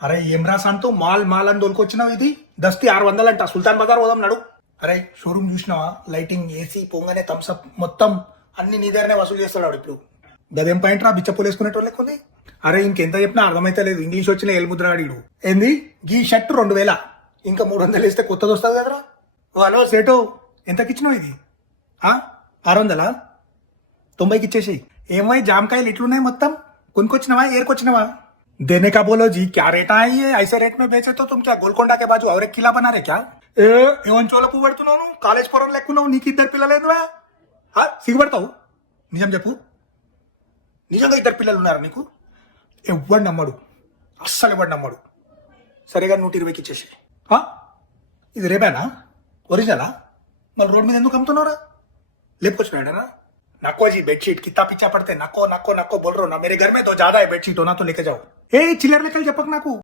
అరే ఏం రా సంతు మాల్ మాల్ అని దొరికొచ్చినావు ఇది దస్తి 600 అంట సుల్తాన్ బజార్ పోదాం నడు. అరే షోరూమ్ చూసినావా లైటింగ్ ఏసీ పొంగనే థమ్స్అప్ మొత్తం అన్ని నీ దగ్గరనే వసూలు చేస్తున్నాడు ఇప్పుడు. గదేం పాయింట్ రా బిచ్చపూలు వేసుకునేటోళ్ళు ఎక్కువ. అరే ఇంకెంత చెప్పినా అర్థమైతే లేదు ఇంగ్లీష్ వచ్చిన ఎల్ముద్రగాడు. ఏంది గీ షర్ట్ 2000 ఇంకా 300 వేస్తే కొత్తది వస్తుంది కదరా. ఓ హలో సేటు ఎంతకిచ్చినావు ఇది? 600 90కి ఇచ్చేసి. ఏమై జామకాయలు ఇట్లున్నాయి మొత్తం కొనుకొచ్చినవా ఏరుకొచ్చినవా? देने का बोलो जी क्या रेट है ये ऐसे रेट में बेचे तो तुम क्या गोलकोंडा के बाजू और एक किला बना रहे क्या? ఏమని చోలకు పడుతున్నావు నువ్వు? కాలేజ్ పొరం లెక్కున్నావు. నీకు 2 పిల్లలేదురా? సిగ్గుపడతావు? నిజం చెప్పు, నిజంగా 2 పిల్లలు ఉన్నారు నీకు? ఎవడు నమ్మడు, అస్సలు ఎవడు నమ్మడు. సరిగా 120కి ఇచ్చేసి. ఇది రేపేనా ఒరిజినలా? మళ్ళీ రోడ్ మీద ఎందుకు అమ్ముతున్నావురా? లేపుకొచ్చినాడరా? नको जी बेडशीट कितना पीछा पड़ते नको नको नको बोल रहा हूँ ना. मेरे घर में तो ज्यादा है बेडशीट होना तो लेके जाओ. ए चिल्लर लेकर जपक नाकू